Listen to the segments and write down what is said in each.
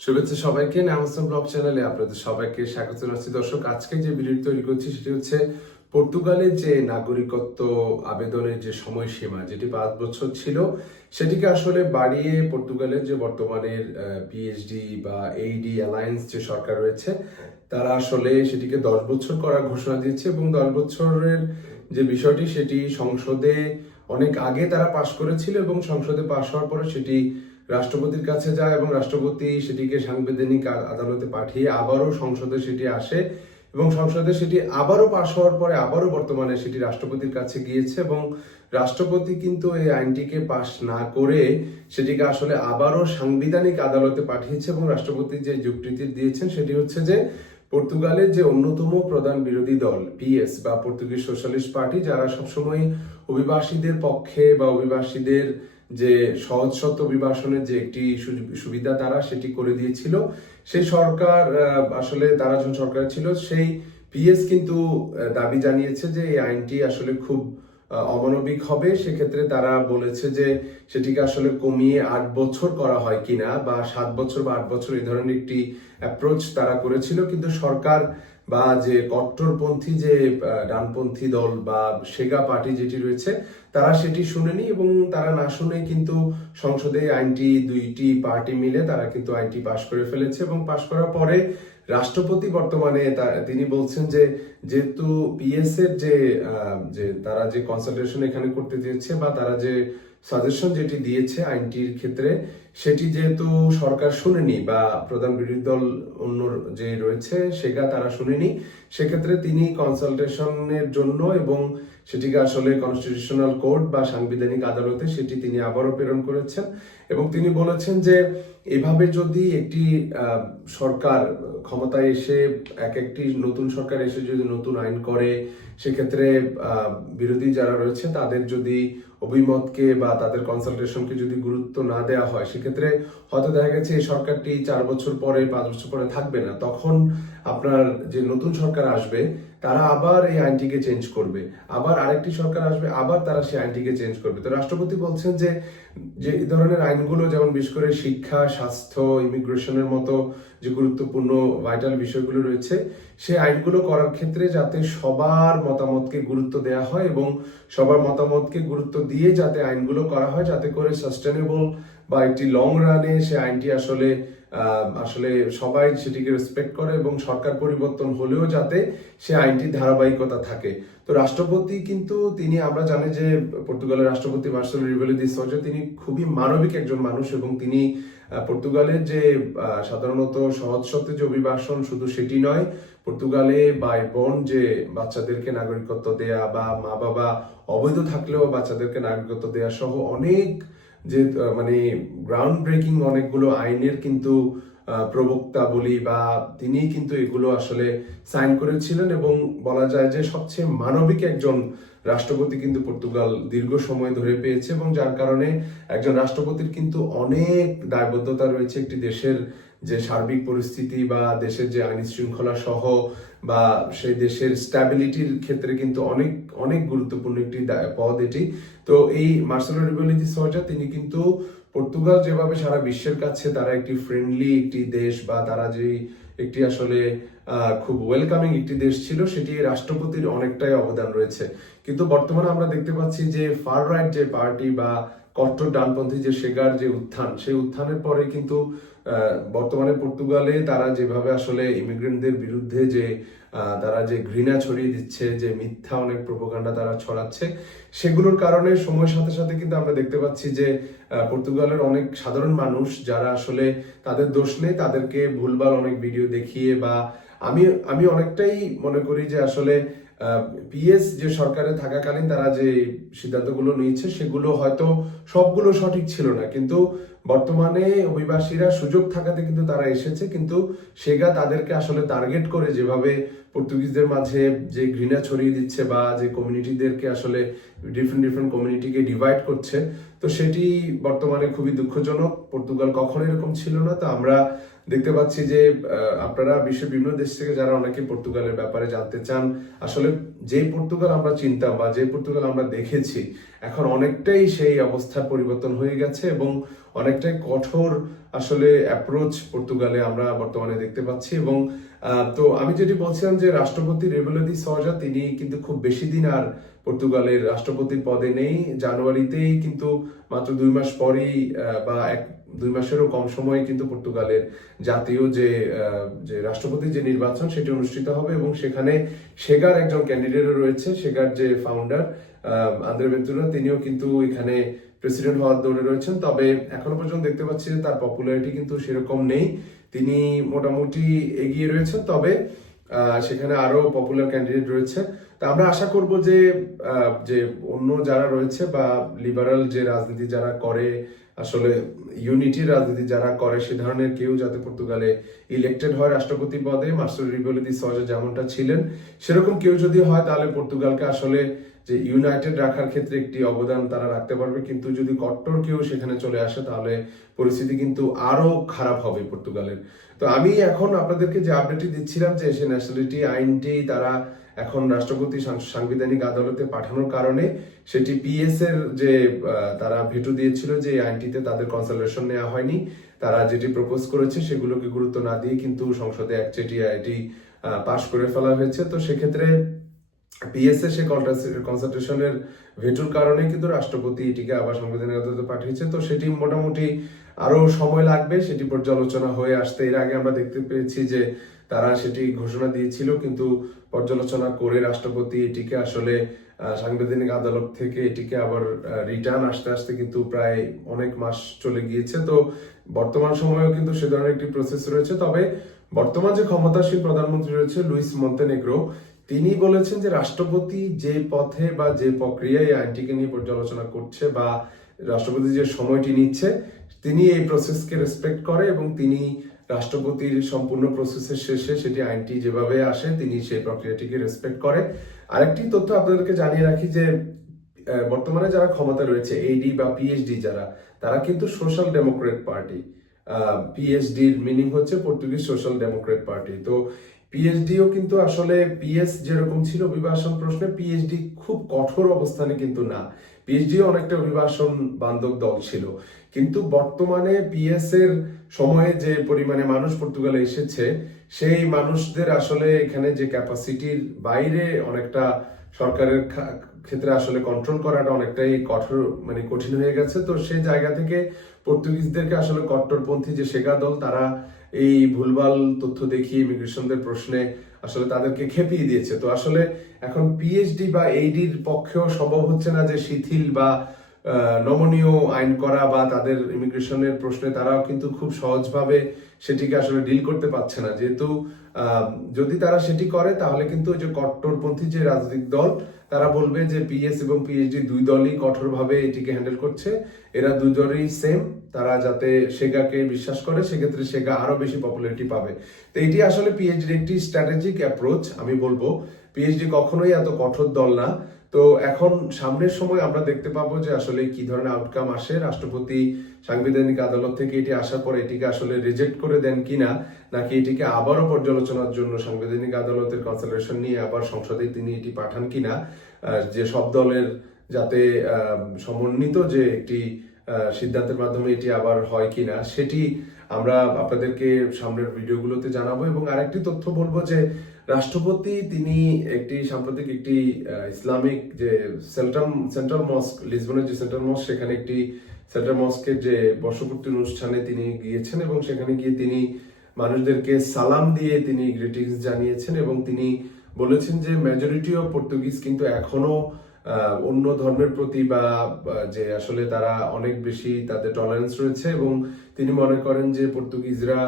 শুভেচ্ছা সবাইকে নামস্তান ব্লগ চ্যানেলে আপনাদের সবাইকে স্বাগত জানাচ্ছি। দর্শক, আজকে যে ভিডিও তৈরি করছি সেটি হচ্ছে পর্তুগালের যে নাগরিকত্ব আবেদনের যে সময়সীমা যেটি পাঁচ বছর ছিল, সেটিকে আসলে বাড়িয়ে পর্তুগালের যে বর্তমানের পিএইচডি বা এইডি অ্যালায়েন্স যে সরকার রয়েছে, তারা আসলে সেটিকে দশ বছর করার ঘোষণা দিয়েছে এবং দশ বছরের যে বিষয়টি সেটি সংসদে অনেক আগে তারা পাশ করেছিল এবং সংসদে পাশ হওয়ার পরে সেটি রাষ্ট্রপতির কাছে যায় এবং রাষ্ট্রপতি সেটিকে সাংবিধানিক আদালতে পাঠিয়ে আবারও সংসদে সেটি আসে এবং সংসদে সেটি আবারও পাশ হওয়ার পরে আবারও বর্তমানে সেটি রাষ্ট্রপতির কাছে গিয়েছে এবং রাষ্ট্রপতি কিন্তু এই আইনটিকে পাশ না করে সেটিকে আসলে আবারও সাংবিধানিক আদালতে পাঠিয়েছে এবং রাষ্ট্রপতি যে যুক্তিটি দিয়েছেন সেটি হচ্ছে যে পর্তুগালের যে অন্যতম প্রধান বিরোধী দল, পিএস বা পর্তুগিজ সোশ্যালিস্ট পার্টি, যারা সবসময় অভিবাসীদের পক্ষে বা অভিবাসীদের যে সহজশত অভিবাসনের যে একটি সুবিধা তারা সেটি করে দিয়েছিল। সেই সরকার আসলে তারা যখন সরকার ছিল, সেই পিএস কিন্তু দাবি জানিয়েছে যে এই আইনটি আসলে খুব অমানবিক হবে। সেক্ষেত্রে তারা বলেছে যে সেটিকে আসলে কমিয়ে আট বছর করা হয় কিনা বা সাত বছর বা আট বছর এই ধরনের একটি অ্যাপ্রোচ তারা করেছিল। কিন্তু সরকার বা যে কট্টরপন্থী যে ডানপন্থী দল বা সেগা পার্টি যেটি রয়েছে, তারা সেটি শুনেনি এবং তারা না শুনে কিন্তু সংসদে আইনটি দুইটি পার্টি মিলে তারা কিন্তু আইনটি পাশ করে ফেলেছে এবং পাশ করার পরে রাষ্ট্রপতি বর্তমানে তিনি বলছেন যে, যেহেতু পিএস এর যে যে তারা যে কনসালটেশন এখানে করতে দিয়েছে বা তারা যে সাজেশন যেটি দিয়েছে আইনটির ক্ষেত্রে সেটি যেহেতু সরকার শুনেনি বা প্রধান বিরোধী দল অন্য যে রয়েছে, সেটা তারা শুনেনি, সেক্ষেত্রে তিনি কনসালটেশনের জন্য এবং সেটিকে আসলে কনস্টিটিউশনাল কোর্ট বা সাংবিধানিক আদালতে সেটি তিনি আবারও প্রেরণ করেছেন এবং তিনি বলেছেন যে এভাবে যদি একটি সরকার ক্ষমতায় এসে এক একটি নতুন সরকার এসে যদি নতুন আইন করে, সেক্ষেত্রে বিরোধী যারা রয়েছে তাদের যদি অভিমতকে বা তাদের কনসালটেশনকে যদি গুরুত্ব না দেওয়া হয়, সেক্ষেত্রে হয়তো দেখা গেছে এই সরকারটি চার বছর পরে পাঁচ বছর পরে থাকবে না। তখন আপনার যে নতুন সরকার আসবে, তারা আবার এই আইনটিকে চেঞ্জ করবে। আবার আরেকটি সরকার আসবে, আবার তারা সেই আইনটিকে চেঞ্জ করবে। তো রাষ্ট্রপতি বলছেন যে যে এই ধরনের আইনগুলো যেমন বিশেষ করে শিক্ষা, স্বাস্থ্য, ইমিগ্রেশনের মতো যে গুরুত্বপূর্ণ, ভাইটাল বিষয়গুলো রয়েছে সেই আইনগুলো করার ক্ষেত্রে যাতে সবার মতামতকে গুরুত্ব দেওয়া হয় এবং সবার মতামতকে গুরুত্ব দিয়ে যাতে আইনগুলো করা হয়, যাতে করে সাস্টেনেবল বা একটি লং রানে সে আইনটি আসলে আসলে সবাই সেটিকে রেসপেক্ট করে এবং সরকার পরিবর্তন হলেও যাতে সে আইনটির ধারাবাহিকতা থাকে। তো রাষ্ট্রপতি কিন্তু তিনি, আমরা জানি যে পর্তুগালের রাষ্ট্রপতি মার্সেলো রিবেলো দি সোজা, তিনি খুবই মানবিক একজন মানুষ এবং তিনি পর্তুগালের যে সাধারণত সহজ সত্ত্বে যে অভিবাসন শুধু সেটি নয়, পর্তুগালে বাই বোন যে বাচ্চাদেরকে নাগরিকত্ব দেয়া বা মা বাবা অবৈধ থাকলেও বাচ্চাদেরকে নাগরিকত্ব দেয়া সহ অনেক যে মানে গ্রাউন্ড ব্রেকিং অনেকগুলো আইনের কিন্তু প্রবক্তা বলি বা তিনি কিন্তু এগুলো আসলে সাইন করেছিলেন এবং বলা যায় যে সবচেয়ে মানবিক একজন রাষ্ট্রপতি কিন্তু পর্তুগাল দীর্ঘ সময় ধরে পেয়েছে এবং যার কারণে একজন রাষ্ট্রপতির কিন্তু অনেক দায়বদ্ধতা রয়েছে একটি দেশের যে সার্বিক পরিস্থিতি বা দেশের যে আইন শৃঙ্খলা সহ বা সেই দেশের স্ট্যাবিলিটির ক্ষেত্রে কিন্তু অনেক অনেক গুরুত্বপূর্ণ একটি পদ এটি। তো এই মার্সেলো রিবেলিটি সোজা তিনি কিন্তু পর্তুগাল যেভাবে সারা বিশ্বের কাছে তারা একটি ফ্রেন্ডলি একটি দেশ বা তারা যে একটি আসলে খুব ওয়েলকামিং একটি দেশ ছিল, সেটি রাষ্ট্রপতির অনেকটাই অবদান রয়েছে। কিন্তু বর্তমানে আমরা দেখতে পাচ্ছি যে ফার রাইট যে পার্টি বা কট্টর ডানপন্থী যে সেগার যে উত্থান, সেই উত্থানের পরে কিন্তু বর্তমানে পর্তুগালে তারা যেভাবে আসলে ইমিগ্রেন্টদের বিরুদ্ধে যে তারা যে ঘৃণা ছড়িয়ে দিচ্ছে, যে মিথ্যা অনেক প্রোপাগান্ডা তারা ছড়াচ্ছে, সেগুলোর কারণে সময়ের সাথে সাথে কিন্তু আমরা দেখতে পাচ্ছি যে পর্তুগালের অনেক সাধারণ মানুষ যারা আসলে তাদের দোষ নেই, তাদেরকে ভুলভাল অনেক ভিডিও দেখিয়ে বা আমি আমি অনেকটাই মনে করি যে আসলে পিএস যে সরকারে থাকাকালীন তারা যে সিদ্ধান্তগুলো নিয়েছে, সেগুলো হয়তো সবগুলো সঠিক ছিল না। কিন্তু বর্তমানে অভিবাসীরা সুযোগ থাকাতে কিন্তু তারা এসেছে, কিন্তু সেগা তাদেরকে আসলে টার্গেট করে যেভাবে পর্তুগিজদের মাঝে যে ঘৃণা ছড়িয়ে দিচ্ছে বা যে কমিউনিটিদেরকে আসলে ডিফারেন্ট ডিফারেন্ট কমিউনিটিকে ডিভাইড করছে, তো সেটি বর্তমানে খুবই দুঃখজনক। পর্তুগাল কখনো এরকম ছিল না, তো আমরা দেখতে পাচ্ছি যে আপনারা বিশ্বের বিভিন্ন দেশ থেকে যারা অনেকে পর্তুগালের ব্যাপারে জানতে চান, আসলে যে পর্তুগাল আমরা চিনতাম বা যে পর্তুগাল আমরা দেখেছি, এখন অনেকটাই সেই অবস্থার পরিবর্তন হয়ে গেছে এবং অনেকটাই কঠোর আসলে অ্যাপ্রোচ পর্তুগালে আমরা বর্তমানে দেখতে পাচ্ছি এবং তো আমি যেটি বলছিলাম যে রাষ্ট্রপতি রেবেলদি সজা তিনি কিন্তু খুব বেশি দিন আর পর্তুগালের রাষ্ট্রপতির পদে নেই। জানুয়ারিতেই কিন্তু মাত্র দুই মাস পরেই বা এক দুই মাসেরও কম সময়ে কিন্তু পর্তুগালের জাতীয় যে যে রাষ্ট্রপতির যে নির্বাচন, সেটি অনুষ্ঠিত হবে এবং সেখানে সেগার একজন ক্যান্ডিডেটও রয়েছে, সেগার যে ফাউন্ডার আন্দ্রে ভেন্তুরা তিনিও কিন্তু এখানে প্রেসিডেন্ট হওয়ার দৌড়ে রয়েছেন। তবে এখনও পর্যন্ত দেখতে পাচ্ছি যে তার পপুলারিটি কিন্তু সেরকম নেই। তিনি মোটামুটি এগিয়ে রয়েছেন, তবে সেখানে আরও পপুলার ক্যান্ডিডেট রয়েছে। তা আমরা আশা করব যে যে অন্য যারা রয়েছে বা লিবারাল যে রাজনীতি যারা করে, আসলে ইউনিটি রাজনীতি যারা করে, সে ধরনের কেউ যাতে পর্তুগালে ইলেক্টেড হয় রাষ্ট্রপতি পদে, মাস্টার রিবেলিদি সজা যেমনটা ছিলেন, সেরকম কেউ যদি হয় তাহলে পর্তুগালকে আসলে যে ইউনাইটেড রাখার ক্ষেত্রে একটি অবদান তারা রাখতে পারবে। কিন্তু যদি কট্টর কেউ সেখানে চলে আসে, তাহলে পরিস্থিতি কিন্তু আরও খারাপ হবে পর্তুগালের। তো আমি এখন আপনাদেরকে যে আপডেটটি দিচ্ছিলাম যে, সে ন্যাশনালিটি আইনটি তারা এখন রাষ্ট্রপতি সাংবিধানিক আদালতে পাঠানোর কারণে সেটি পিএস এর যে তারা ভেটো দিয়েছিল যে আইনটিতে তাদের কনসালটেশন নেওয়া হয়নি। তারা যেটি প্রপোজ করেছে সেগুলোকে গুরুত্ব না দিয়ে কিন্তু সংসদে একচেটিয়া এটি পাশ করে ফেলা হয়েছে। তো সেক্ষেত্রে পিএসএ সে কনসালটেশনের ভেটুর কারণে কিন্তু রাষ্ট্রপতি এটিকে আবার আদালতে পাঠিয়েছে। তো সেটি মোটামুটি আরও সময় লাগবে। সেটি পর্যালোচনা হয়ে আসতে। এর আগে আমরা দেখতে পেয়েছি যে তারা সেটি ঘোষণা দিয়েছিল, কিন্তু পর্যালোচনা করে রাষ্ট্রপতি এটিকে আসলে সাংবিধানিক আদালত থেকে এটিকে আবার রিটার্ন আসতে আসতে কিন্তু প্রায় অনেক মাস চলে গিয়েছে। তো বর্তমান সময়েও কিন্তু সে ধরনের একটি প্রসেস রয়েছে। তবে বর্তমান যে ক্ষমতাসীন প্রধানমন্ত্রী রয়েছে লুইস মন্তেনেগ্রো, তিনি বলেছেন যে রাষ্ট্রপতি যে পথে বা যে প্রক্রিয়ায় আইনটিকে নিয়ে পর্যালোচনা করছে বা রাষ্ট্রপতি যে সময়টি নিচ্ছে, তিনি এই প্রসেসকে রেসপেক্ট করে এবং তিনি রাষ্ট্রপতির সম্পূর্ণ প্রসেসের শেষে সেটি আইনটি যেভাবে আসে, তিনি সেই প্রক্রিয়াটিকে রেসপেক্ট করে। আরেকটি তথ্য আপনাদেরকে জানিয়ে রাখি যে বর্তমানে যারা ক্ষমতা রয়েছে এইডি বা পিএইচডি যারা, তারা কিন্তু সোশ্যাল ডেমোক্রেট পার্টি পিএইচডির মিনিং হচ্ছে পর্তুগিজ সোশ্যাল ডেমোক্রেট পার্টি তো পিএইচডিও কিন্তু আসলে পিএস যেরকম ছিল অভিবাসন প্রশ্নে পিএইচডি খুব কঠোর অবস্থানে কিন্তু না। পিএইচডিও অনেকটা অভিবাসন বান্ধব দল ছিল। কিন্তু বর্তমানে পিএস এর সময়ে যে পরিমাণে মানুষ পর্তুগালে এসেছে, সেই মানুষদের আসলে এখানে যে ক্যাপাসিটির বাইরে অনেকটা সরকারের ক্ষেত্রে আসলে কন্ট্রোল করাটা অনেকটাই কঠোর মানে কঠিন হয়ে গেছে। তো সেই জায়গা থেকে পর্তুগিজদেরকে আসলে কট্টরপন্থী যে শেখা দল, তারা এই ভুলভাল তথ্য দেখিয়ে ইমিগ্রেশনদের প্রশ্নে আসলে তাদেরকে খেপিয়ে দিয়েছে। তো আসলে এখন পিএইচডি বা এইডির পক্ষেও সম্ভব হচ্ছে না যে শিথিল বা নমনীয় আইন করা বা তাদের ইমিগ্রেশনের প্রশ্নে তারাও কিন্তু খুব সহজভাবে সেটিকে আসলে ডিল করতে পারছে না। যেহেতু যদি তারা সেটি করে, তাহলে কিন্তু ওই যে কট্টরপন্থী যে রাজনৈতিক দল, তারা বলবে যে পিএস এবং পিএইচডি দুই দলই কঠোরভাবে এটিকে হ্যান্ডেল করছে। এরা দলই সেম তারা যাতে সেগাকে বিশ্বাস করে, সেক্ষেত্রে সেগা আরও বেশি পপুলারিটি পাবে। তো এটি আসলে পিএইচডি একটি স্ট্র্যাটেজিক অ্যাপ্রোচ আমি বলব। পিএইচডি কখনোই এত কঠোর দল না। তো এখন সামনের সময় আমরা দেখতে পাবো যে আসলে কি ধরনের আউটকাম আসে। রাষ্ট্রপতি সাংবিধানিক আদালত থেকে এটি আসার পর এটিকে আসলে রিজেক্ট করে দেন কিনা, নাকি এটিকে আবারও পর্যালোচনার জন্য সাংবিধানিক আদালতের কনসালটেশন নিয়ে আবার সংসদে তিনি এটি পাঠান কিনা যে সব দলের যাতে সমন্বিত যে একটি সিদ্ধান্তের মাধ্যমে এটি আবার হয় কিনা, সেটি আমরা আপনাদেরকে সামনের ভিডিওগুলোতে জানাব এবং আরেকটি তথ্য বলব যে রাষ্ট্রপতি তিনি একটি সাম্প্রতিক একটি ইসলামিক যে সেন্ট্রাল সেন্ট্রাল মস্ক, লিসবনের যে সেন্ট্রাল মস্ক, সেখানে একটি সেন্ট্রাল মস্কের যে বর্ষপূর্তি অনুষ্ঠানে তিনি গিয়েছেন এবং সেখানে গিয়ে তিনি মানুষদেরকে সালাম দিয়ে তিনি গ্রিটিংস জানিয়েছেন এবং তিনি বলেছেন যে মেজরিটি অফ পর্তুগিজ কিন্তু এখনও অন্য ধর্মের প্রতি বা যে আসলে তারা অনেক বেশি তাদের টলারেন্স রয়েছে এবং তিনি মনে করেন যে পর্তুগিজরা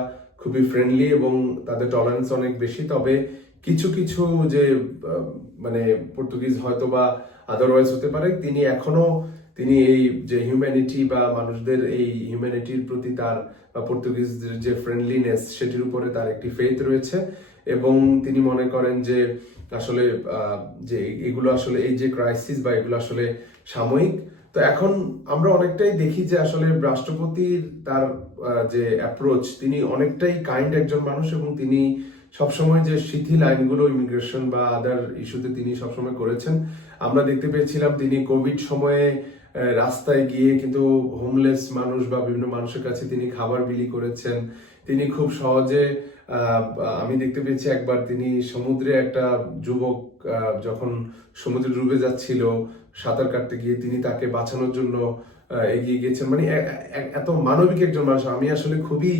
খুবই ফ্রেন্ডলি এবং তাদের টলারেন্স অনেক বেশি। তবে কিছু কিছু যে মানে পর্তুগিজ হয়তো বা আদারওয়াইজ হতে পারে, তিনি এখনও, তিনি এই যে হিউম্যানিটি বা মানুষদের এই হিউম্যানিটির প্রতি তার বা পর্তুগিজদের যে ফ্রেন্ডলিনেস সেটির উপরে তার একটি ফেথ রয়েছে। এবং তিনি মনে করেন যে আসলে যে এগুলো আসলে এই যে ক্রাইসিস বা এগুলো আসলে সাময়িক তো এখন আমরা অনেকটাই দেখি যে আসলে রাষ্ট্রপতির তার যে অ্যাপ্রোচ তিনি অনেকটাই কাইন্ড একজন মানুষ এবং তিনি সবসময় যে শিথিল আইনগুলো ইমিগ্রেশন বা আদার ইস্যুতে তিনি সবসময় করেছেন, আমরা দেখতে পেয়েছিলাম তিনি কোভিড সময়ে রাস্তায় গিয়ে কিন্তু হোমলেস মানুষ বা বিভিন্ন মানুষের কাছে তিনি খাবার বিলি করেছেন। তিনি খুব সহজে আমি দেখতে পেয়েছি একবার তিনি সমুদ্রে একটা যুবক যখন সমুদ্রে ডুবে যাচ্ছিল সাঁতার কাটতে গিয়ে তিনি তাকে বাঁচানোর জন্য এগিয়ে গেছেন মানে এত মানবিক একজন মানুষ। আমি আসলে খুবই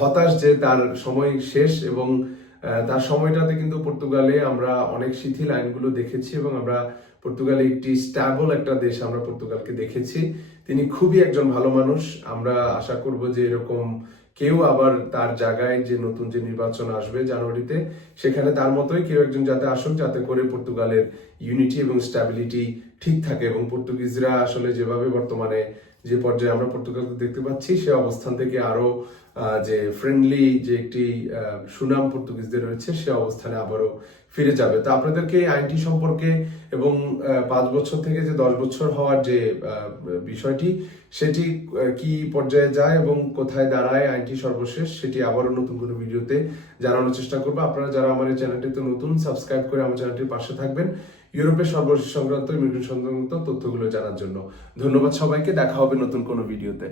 হতাশ যে তার সময় শেষ এবং তার সময়টাতে কিন্তু পর্তুগালে আমরা অনেক শিথিল আইনগুলো দেখেছি এবং আমরা পর্তুগালে একটি স্ট্যাবল একটা দেশ আমরা পর্তুগালকে দেখেছি। তিনি খুবই একজন ভালো মানুষ। আমরা আশা করব যে এরকম কেউ আবার তার জায়গায় যে নতুন যে নির্বাচন আসবে জানুয়ারিতে সেখানে তার মতোই কেউ একজন যাতে আসুক যাতে করে পর্তুগালের ইউনিটি এবং স্ট্যাবিলিটি ঠিক থাকে এবং পর্তুগিজরা আসলে যেভাবে বর্তমানে যে পর্যায়ে আমরা পর্তুগালকে দেখতে পাচ্ছি সে অবস্থান থেকে আরও আহ, যে ফ্রেন্ডলি যে একটি সুনাম পর্তুগিজদের রয়েছে সে অবস্থানে আবারও ফিরে যাবে। তো আপনাদেরকে এই আইনটি সম্পর্কে এবং পাঁচ বছর থেকে যে দশ বছর হওয়ার যে বিষয়টি, সেটি কি পর্যায়ে যায় এবং কোথায় দাঁড়ায় আইনটি সর্বশেষ, সেটি আবারও নতুন কোনো ভিডিওতে জানানোর চেষ্টা করব। আপনারা যারা আমার এই চ্যানেলটিতে নতুন, সাবস্ক্রাইব করে আমার চ্যানেলটির পাশে থাকবেন ইউরোপের সর্বশেষ সংক্রান্ত ইমিগ্রেশন সংক্রান্ত তথ্যগুলো জানার জন্য। ধন্যবাদ সবাইকে, দেখা হবে নতুন কোনো ভিডিওতে।